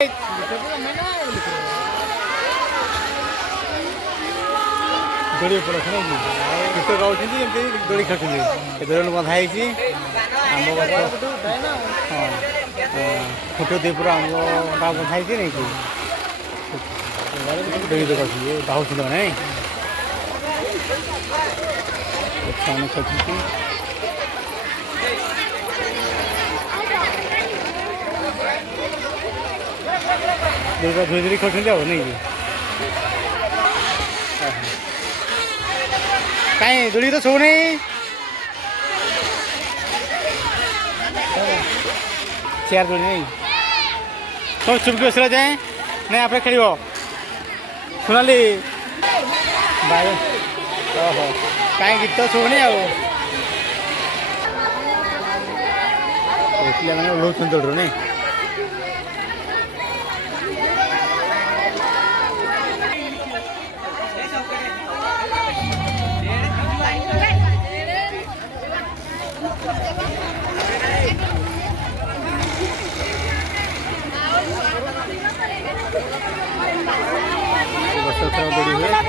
ଦୋଳି ଉପରେ ଗୀତ ଗାଉଛନ୍ତି ଏମିତି ଦୋଳି ଖେଳୁଛନ୍ତି। ଏ ଦୋଳି ବନ୍ଧା ହେଇଛି ଆମ୍ବ ଗଛ ହଁ ଫୁଟ ଦେଇ ପୁରା ଆମ୍ବ ବନ୍ଧା ହେଇଛି ନାଇକି ଦୋଳି ଦେଖାଉଛନ୍ତି ବାହୁଛନ୍ତି ମାନେ ଛୁଆମାନେ ଖେଳୁଛନ୍ତି। ଧୋଇ ଧରି ଖେଳୁଛନ୍ତି ଆଉ ନାଇକି କାଇଁ ଦୋଳି ତ ଶୋଉନି ଚେୟାର ଦୋଳି ନାଇଁ ତମ ଚୁପକି ବସିଲା ଯାଏଁ ନାଇଁ ଆପଣ ଖେଳିବ ଶୁଣାଲି ଓହୋ କାହିଁ ଗୀତ ଶୁଭୁନି ଆଉ ପିଲାମାନେ ଓହ୍ଲାଉଛନ୍ତି ଦୌଡ଼ରୁ ନାଇଁ ବର୍ଷ ଖେଳ ଦୌଡ଼ି ହୁଏ।